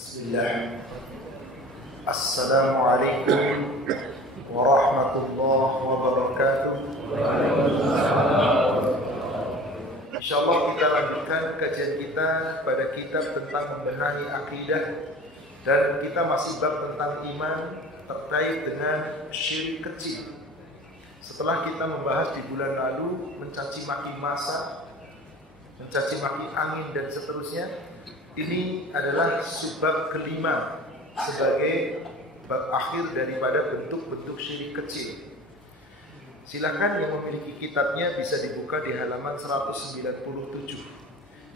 Bismillah. Assalamualaikum warahmatullahi wabarakatuh. Insyaallah kita lanjutkan kajian kita pada kitab tentang membenahi akidah, dan kita masih bab tentang iman terkait dengan syirik kecil. Setelah kita membahas di bulan lalu mencaci maki masa, mencaci maki angin dan seterusnya, ini adalah subbab kelima sebagai bab akhir daripada bentuk-bentuk syirik kecil. Silakan yang memiliki kitabnya bisa dibuka di halaman 197,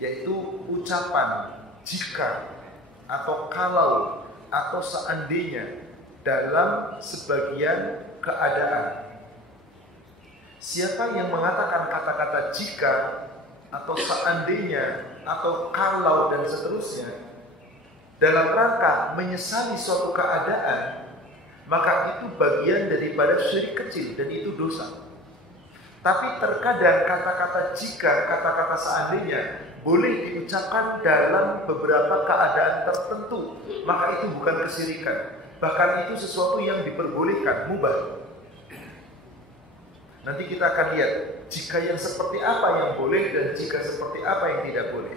yaitu ucapan jika atau kalau atau seandainya dalam sebagian keadaan. Siapa yang mengatakan kata-kata jika atau seandainya atau kalau dan seterusnya dalam rangka menyesali suatu keadaan, maka itu bagian daripada syirik kecil dan itu dosa. Tapi terkadang kata-kata jika, kata-kata seandainya boleh diucapkan dalam beberapa keadaan tertentu, maka itu bukan kesyirikan. Bahkan itu sesuatu yang diperbolehkan, mubah. Nanti kita akan lihat jika yang seperti apa yang boleh dan jika seperti apa yang tidak boleh.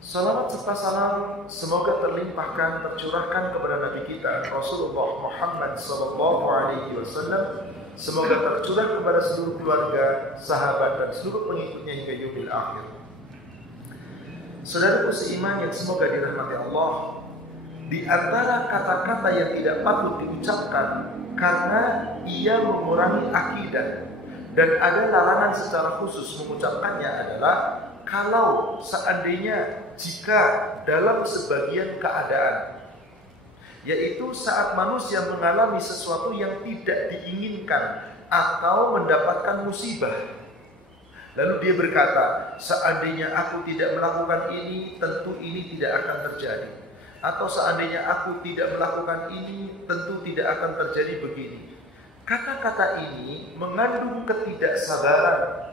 Salawat serta salam semoga terlimpahkan, tercurahkan kepada Nabi kita Rasulullah Muhammad SAW. Semoga tercurah kepada seluruh keluarga, sahabat dan seluruh pengikutnya hingga yaumil akhir. Saudaraku seiman yang semoga dirahmati Allah, di antara kata-kata yang tidak patut diucapkan karena ia mengurangi akidah dan ada larangan secara khusus mengucapkannya adalah kalau, seandainya, jika dalam sebagian keadaan, yaitu saat manusia mengalami sesuatu yang tidak diinginkan atau mendapatkan musibah. Lalu dia berkata, seandainya aku tidak melakukan ini, tentu ini tidak akan terjadi. Atau seandainya aku tidak melakukan ini, tentu tidak akan terjadi begini. Kata-kata ini mengandung ketidaksabaran,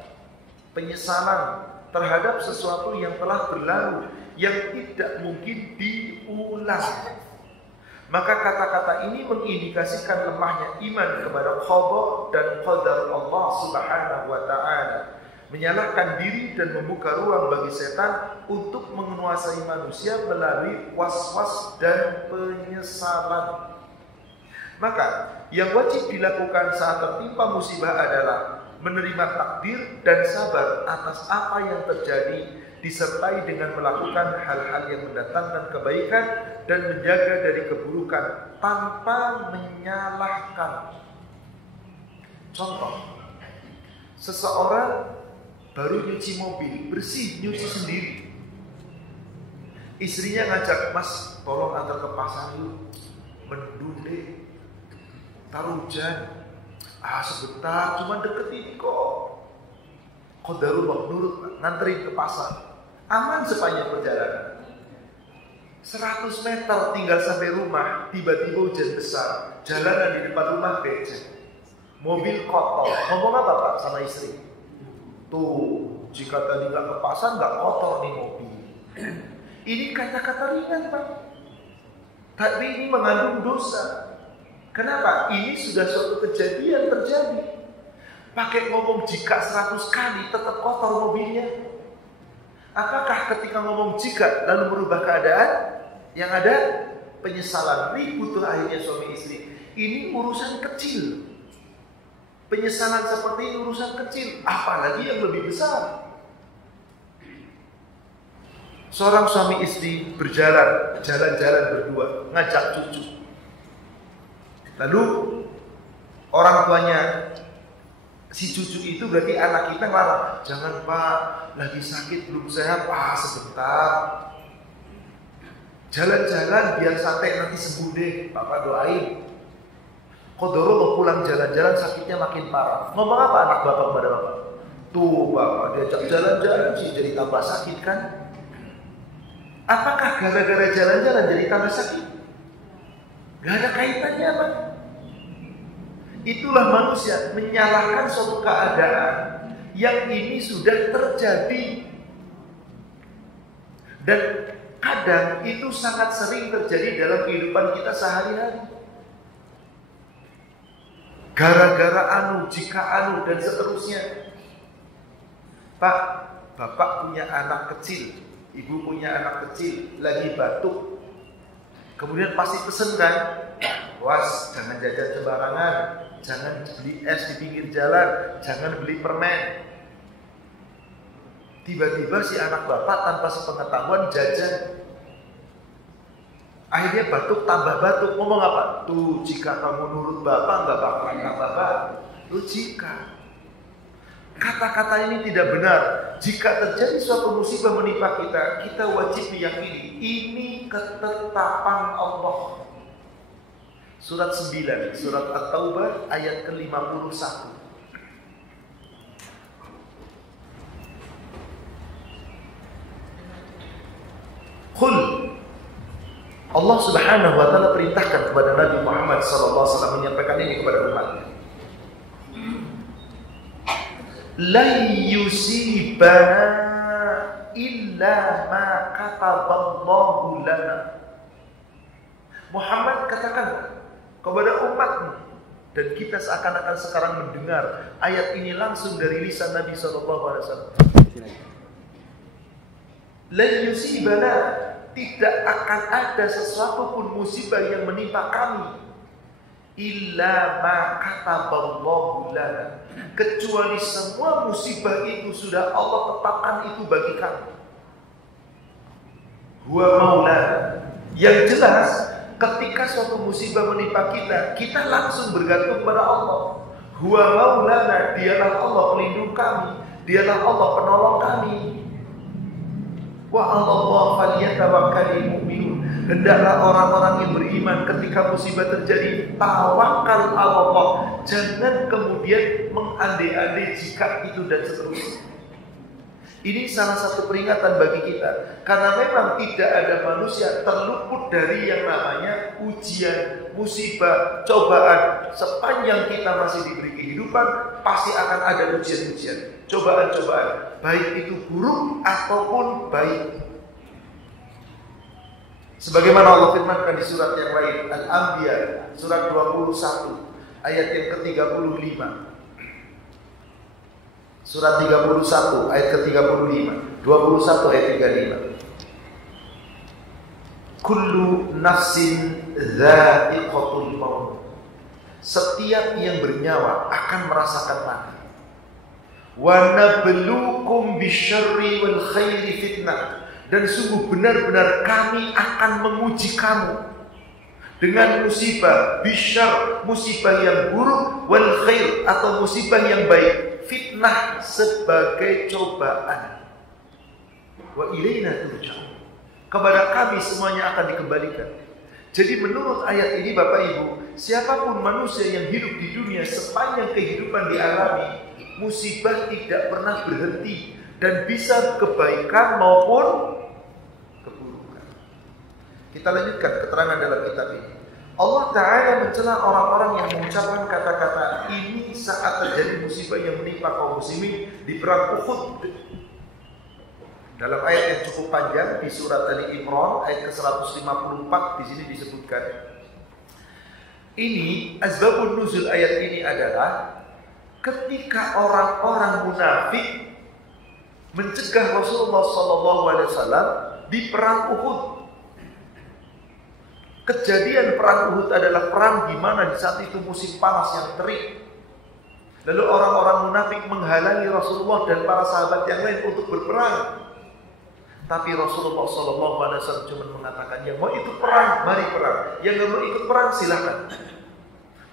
penyesalan terhadap sesuatu yang telah berlalu, yang tidak mungkin diulang. Maka kata-kata ini mengindikasikan lemahnya iman kepada qada dan qadar Allah Subhanahu wa ta'ala, menyalahkan diri dan membuka ruang bagi setan untuk menguasai manusia melalui was-was dan penyesalan. Maka yang wajib dilakukan saat tertimpa musibah adalah menerima takdir dan sabar atas apa yang terjadi, disertai dengan melakukan hal-hal yang mendatangkan kebaikan dan menjaga dari keburukan tanpa menyalahkan. Contoh, seseorang baru nyuci mobil, bersih, nyuci sendiri. Istrinya ngajak, "Mas, tolong antar ke pasar yuk. Mendung deh, taruh hujan." Sebentar, cuma deket ini kok. Qadarullah, nurut, nganterin ke pasar. Aman sepanjang perjalanan. 100 meter tinggal sampai rumah, tiba-tiba hujan besar. Jalanan di depan rumah becek. Mobil kotor. Ngomong apa Pak sama istri? Tuh, jika tadi nggak ke pasar nggak kotor nih mobil. Ini kata-kata ringan Pak, tapi ini mengandung dosa. Kenapa? Ini sudah suatu kejadian terjadi. Pakai ngomong jika 100 kali tetap kotor mobilnya. Apakah ketika ngomong jika lalu merubah keadaan? Yang ada penyesalan, ribut tuh akhirnya suami istri. Ini urusan kecil. Penyesalan seperti ini urusan kecil, apalagi yang lebih besar. Seorang suami istri jalan-jalan berdua, ngajak cucu. Lalu orang tuanya si cucu itu, berarti anak kita ngelarang, "Jangan Pak, lagi sakit belum sehat, sebentar. Jalan-jalan biar sampai nanti sembuh deh, Bapak doain." Kodoro mau pulang jalan-jalan sakitnya makin parah. Ngomong apa anak bapak kepada bapak? Tuh Bapak diajak jalan-jalan sih jadi tambah sakit kan? Apakah gara-gara jalan-jalan jadi tambah sakit? Gak ada kaitannya Pak. Itulah manusia menyalahkan suatu keadaan yang ini sudah terjadi. Dan terkadang itu sangat sering terjadi dalam kehidupan kita sehari-hari. Gara-gara anu, jika anu, dan seterusnya. Pak, bapak punya anak kecil, ibu punya anak kecil, lagi batuk. Kemudian pasti pesen kan, was, jangan jajan sembarangan, jangan beli es di pinggir jalan, jangan beli permen. Tiba-tiba si anak bapak tanpa sepengetahuan jajan. Akhirnya batuk tambah batuk. Ngomong apa? Tuh, jika kamu nurut bapak nggak bakalan tambah batuk. Tuh jika. Kata-kata ini tidak benar. Jika terjadi suatu musibah menimpa kita, kita wajib meyakini ini ketetapan Allah. Surat 9, surat At-Taubah ayat ke-51. Qul, Allah Subhanahu wa taala perintahkan kepada Nabi Muhammad sallallahu alaihi wasallam menyampaikan ini kepada umatnya. La yusibana illa ma kataballahu lana. Muhammad katakan kepada umatmu, dan kita seakan-akan sekarang mendengar ayat ini langsung dari lisan Nabi sallallahu alaihi wasallam. La yusibana, tidak akan ada sesuatu pun musibah yang menimpa kami illa ma kataballahu lana, kecuali semua musibah itu sudah Allah tetapkan itu bagi kami. Huwa maulana, yang jelas ketika suatu musibah menimpa kita, kita langsung bergantung pada Allah. Huwa maulana, dialah Allah pelindung kami, dialah Allah penolong kami. Wa 'alallahi falyatawakkalul mu'minun. Hendaklah orang-orang yang beriman ketika musibah terjadi tawakal Allah. Jangan kemudian mengandai-andai jika itu dan seterusnya. Ini salah satu peringatan bagi kita, karena memang tidak ada manusia terluput dari yang namanya ujian, musibah, cobaan. Sepanjang kita masih diberi kehidupan, pasti akan ada ujian-ujian, cobaan-cobaan, baik itu buruk ataupun baik. Sebagaimana Allah firmankan di surat yang lain, Al-Anbiya surat 21 ayat yang ke-35. Surat 31 ayat ke-35, 21 ayat 35. Kullu nafsin dha'iqatul maut. Setiap yang bernyawa akan merasakan mati. Wa nabluukum bisyarri wal khairi fitnah. Dan sungguh benar-benar kami akan menguji kamu dengan musibah, bisyar, musibah yang buruk, wal khair, atau musibah yang baik, fitnah sebagai cobaan. Wa ilaina turja'un. Kepada kami semuanya akan dikembalikan. Jadi menurut ayat ini Bapak Ibu, siapapun manusia yang hidup di dunia sepanjang kehidupan dialami, musibah tidak pernah berhenti dan bisa kebaikan maupun keburukan. Kita lanjutkan keterangan dalam kitab ini. Allah Ta'ala mencela orang-orang yang mengucapkan kata-kata ini saat terjadi musibah yang menimpa kaum muslimin di perang Uhud. Dalam ayat yang cukup panjang di surat Ali Imran ayat ke-154 di sini disebutkan. Ini asbabun nuzul ayat ini adalah ketika orang-orang munafik mencegah Rasulullah SAW di perang Uhud. Kejadian perang Uhud adalah perang di mana di saat itu musim panas yang terik. Lalu orang-orang munafik menghalangi Rasulullah dan para sahabat yang lain untuk berperang. Tapi Rasulullah SAW cuma mengatakan, yang mau ikut perang, mari perang. Yang nggak mau ikut perang, silakan.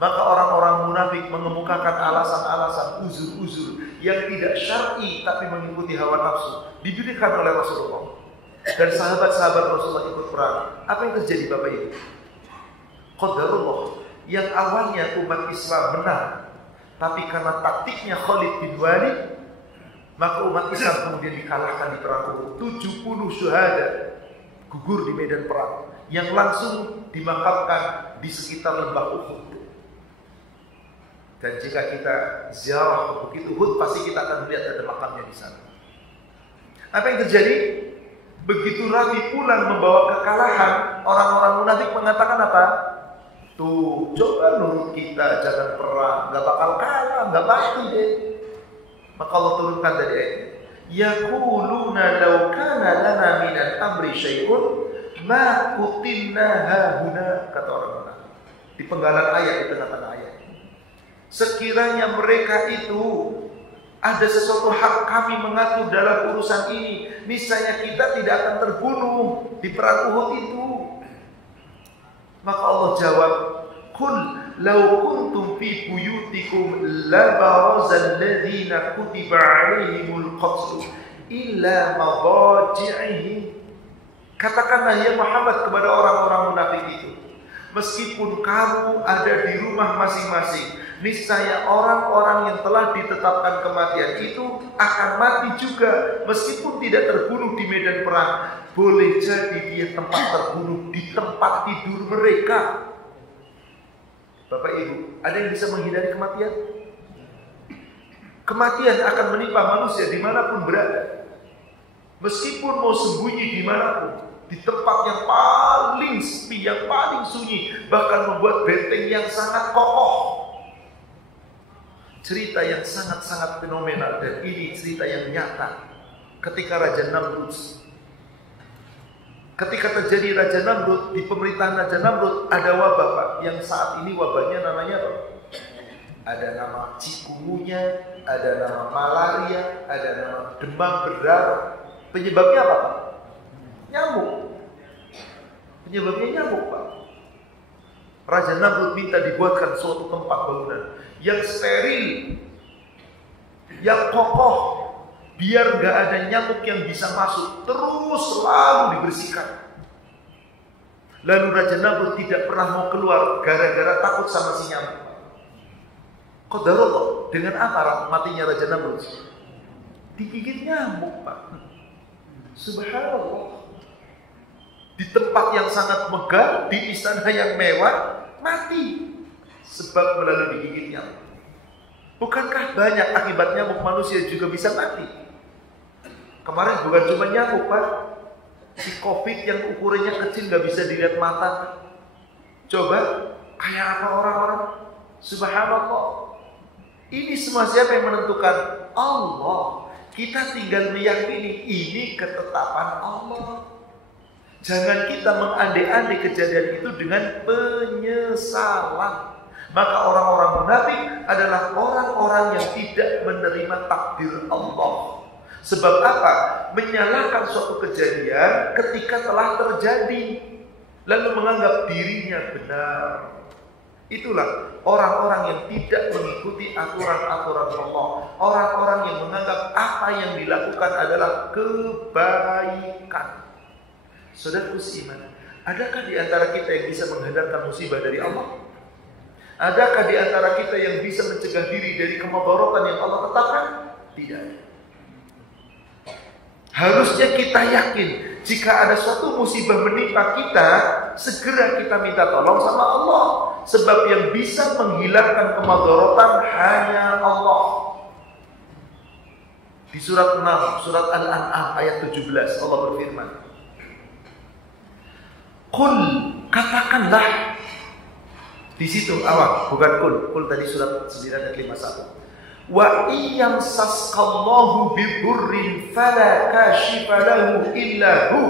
Maka orang-orang munafik mengemukakan alasan-alasan, uzur-uzur yang tidak syar'i tapi mengikuti hawa nafsu diberikan oleh Rasulullah. Dan sahabat-sahabat Rasulullah ikut perang. Apa yang terjadi Bapak Ibu? Qadarullah, yang awalnya umat Islam menang, tapi karena taktiknya Khalid bin Walid, maka umat Islam kemudian dikalahkan di perang Uhud. 70 syuhada gugur di medan perang yang langsung dimakamkan di sekitar lembah Uhud. Dan jika kita ziarah Bukit Uhud, pasti kita akan melihat ada makamnya di sana. Apa yang terjadi? Begitu Nabi pulang membawa kekalahan, orang-orang munafik mengatakan apa? Tuh, coba nurut kita, jangan perang, nggak bakal kalah, nggak mati deh. Maka Allah turunkan dari ayat, yaquluna law kana lana minal amri syai'un ma qutilna hahuna, kata orang munafik. Di penggalan ayat, di tengah-tengah ayat. Sekiranya mereka itu ada sesuatu hak kami mengatur dalam urusan ini, niscaya kita tidak akan terbunuh di perang Uhud itu. Maka Allah jawab, "Qul law kuntum fi buyutikum la barazal ladzina kutiba 'alaihimul qatl illa madaji'ihim." Katakanlah ya Muhammad kepada orang-orang munafik itu, meskipun kamu ada di rumah masing-masing, niscaya orang-orang yang telah ditetapkan kematian itu akan mati juga, meskipun tidak terbunuh di medan perang. Boleh jadi dia tempat terbunuh di tempat tidur mereka. Bapak Ibu, ada yang bisa menghindari kematian? Kematian akan menimpa manusia dimanapun berada. Meskipun mau sembunyi dimanapun, di tempat yang paling sepi, yang paling sunyi, bahkan membuat benteng yang sangat kokoh. Cerita yang sangat-sangat fenomenal, dan ini cerita yang nyata. Ketika Raja Namrud, ketika terjadi Raja Namrud, di pemerintahan Raja Namrud ada wabah, Pak. Yang saat ini wabahnya namanya apa? Ada nama cikungunya, ada nama malaria, ada nama demam berdarah. Penyebabnya apa, Pak? Nyamuk. Penyebabnya nyamuk, Pak. Raja Namrud minta dibuatkan suatu tempat bangunan yang steril, yang kokoh, biar gak ada nyamuk yang bisa masuk, terus selalu dibersihkan. Lalu Raja Namrud tidak pernah mau keluar gara-gara takut sama si nyamuk. Qadarullah, dengan apa matinya Raja Namrud? Digigit nyamuk, Pak. Subhanallah. Di tempat yang sangat megah, di istana yang mewah, mati sebab melalui digigit nyamuk. Bukankah banyak akibat nyamuk manusia juga bisa mati? Kemarin bukan cuma nyamuk, Pak. Si COVID yang ukurannya kecil gak bisa dilihat mata. Coba, kayak apa orang-orang? Subhanallah. Ini semua siapa yang menentukan? Allah. Kita tinggal meyakini ini ketetapan Allah. Jangan kita mengandai-andai kejadian itu dengan penyesalan. Maka orang-orang munafik adalah orang-orang yang tidak menerima takdir Allah. Sebab apa? Menyalahkan suatu kejadian ketika telah terjadi, lalu menganggap dirinya benar. Itulah orang-orang yang tidak mengikuti aturan-aturan Allah. Orang-orang yang menganggap apa yang dilakukan adalah kebaikan. Saudaraku seiman, adakah di antara kita yang bisa menghindarkan musibah dari Allah? Adakah di antara kita yang bisa mencegah diri dari kemadaratan yang Allah tetapkan? Tidak. Harusnya kita yakin jika ada suatu musibah menimpa kita, segera kita minta tolong sama Allah. Sebab yang bisa menghilangkan kemadaratan hanya Allah. Di surat 6, surat Al-An'am ayat 17, Allah berfirman, Qul, katakanlah. Di situ awal, bukan kul. Kul tadi surat 9 ayat 51. Wa iyam sasqallahu biburrin fala kashifa lahu illa hu.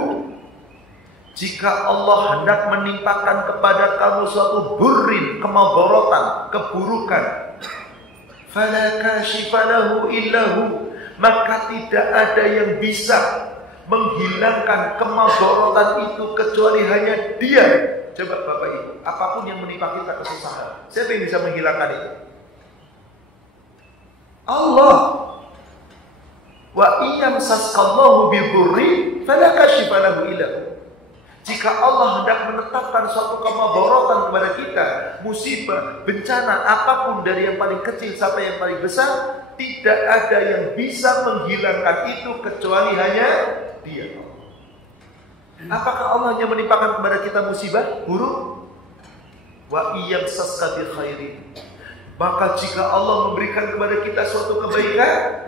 Jika Allah hendak menimpakan kepada kamu suatu burrin, kemadaratan, keburukan, fala kashifa lahu illa hu, maka tidak ada yang bisa menghilangkan kemadaratan itu kecuali hanya Dia. Coba Bapak Ibu, apapun yang menimpa kita kesusahan, siapa yang bisa menghilangkan itu? Allah. Wa iyam sasqallahu biburri fala kashifa lahu illa hu. Jika Allah hendak menetapkan suatu kemadaratan kepada kita, musibah, bencana, apapun dari yang paling kecil sampai yang paling besar, tidak ada yang bisa menghilangkan itu kecuali hanya Dia. Apakah Allah hanya menimpakan kepada kita musibah buruk? Wa iyam sasqa bi khairin. Maka jika Allah memberikan kepada kita suatu kebaikan,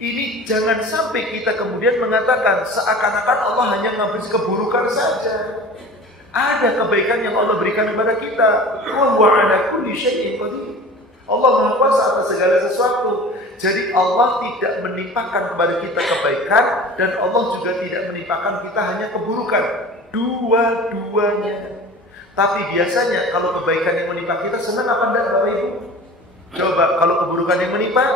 Ini jangan sampai kita kemudian mengatakan seakan-akan Allah hanya ngambil keburukan saja. Ada kebaikan yang Allah berikan kepada kita. Wa huwa ala kulli syai'in qadir. Allah Maha Kuasa atas segala sesuatu. Jadi Allah tidak menimpakan kepada kita kebaikan dan Allah juga tidak menimpakan kita hanya keburukan. Dua-duanya. Tapi biasanya kalau kebaikan yang menimpa kita senang apa enggak Bapak Ibu? Coba kalau keburukan yang menimpa,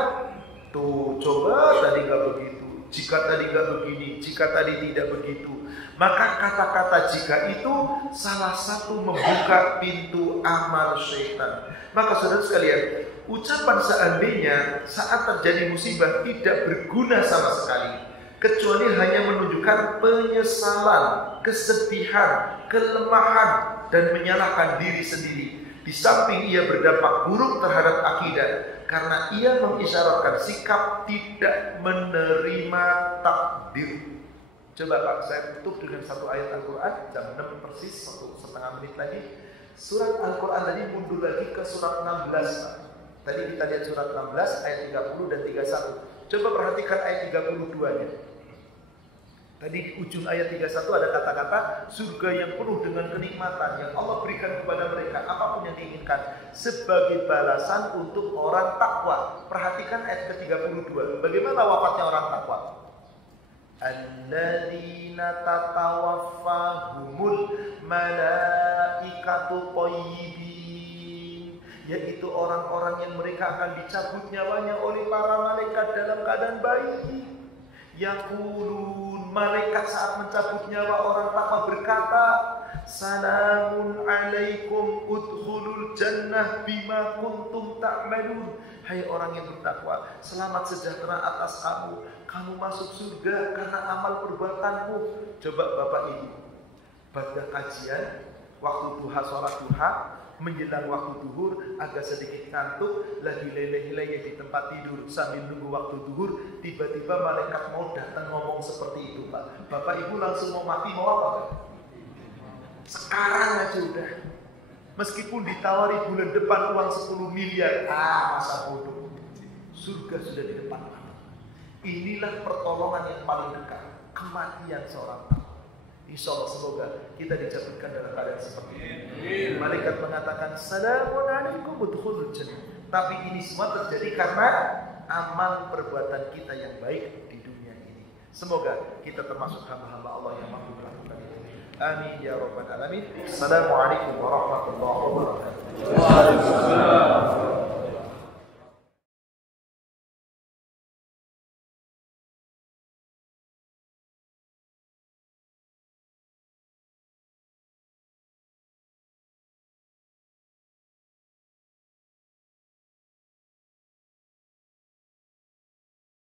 tuh coba tadi enggak begitu, jika tadi enggak begini, jika tadi tidak begitu. Maka kata-kata jika itu salah satu membuka pintu amal syaitan. Maka saudara sekalian, ucapan seandainya saat terjadi musibah tidak berguna sama sekali, kecuali hanya menunjukkan penyesalan, kesedihan, kelemahan, dan menyalahkan diri sendiri. Di samping ia berdampak buruk terhadap akidah, karena ia mengisyaratkan sikap tidak menerima takdir. Coba Pak, saya tutup dengan satu ayat Al-Quran, jam 6 persis, 1,5 menit lagi. Surat Al-Quran tadi mundur lagi ke surat 16 Pak. Tadi kita lihat surat 16 ayat 30 dan 31. Coba perhatikan ayat 32-nya. Tadi di ujung ayat 31 ada kata-kata surga yang penuh dengan kenikmatan yang Allah berikan kepada mereka apapun yang diinginkan sebagai balasan untuk orang takwa. Perhatikan ayat ke-32. Bagaimana wafatnya orang takwa? Alladzina tatawaffahumul malaikatu thayyibin, yaitu orang-orang yang mereka akan dicabut nyawanya oleh para malaikat dalam keadaan baik. Yaqulun, malaikat saat mencabut nyawa orang takwa berkata, salamun alaikum udkhulul jannah bima kuntum ta'malun. Hai orang yang bertakwa, selamat sejahtera atas kamu. Kamu masuk surga karena amal perbuatanmu. Coba Bapak Ibu, pada kajian waktu duha, sholat duha, menjelang waktu duhur, agak sedikit ngantuk, lagi leleh-leleh di tempat tidur sambil nunggu waktu duhur, tiba-tiba malaikat mau datang ngomong seperti itu Pak. Bapak Ibu langsung mau mati, mau apa Pak? Sekarang aja udah. Meskipun ditawari bulan depan uang 10 miliar, masa bodoh. Surga sudah di depan. Inilah pertolongan yang paling dekat, kematian seorang takwa. Insya Allah semoga kita dijatuhkan dalam keadaan seperti ini. Malaikat mengatakan salamun alaikum udkhulul jannah. Tapi ini semua terjadi karena amal perbuatan kita yang baik di dunia ini. Semoga kita termasuk hamba-hamba Allah yang mampu melakukan itu. Amin ya rabbal alamin. Assalamualaikum warahmatullahi wabarakatuh. Waalaikumsalam.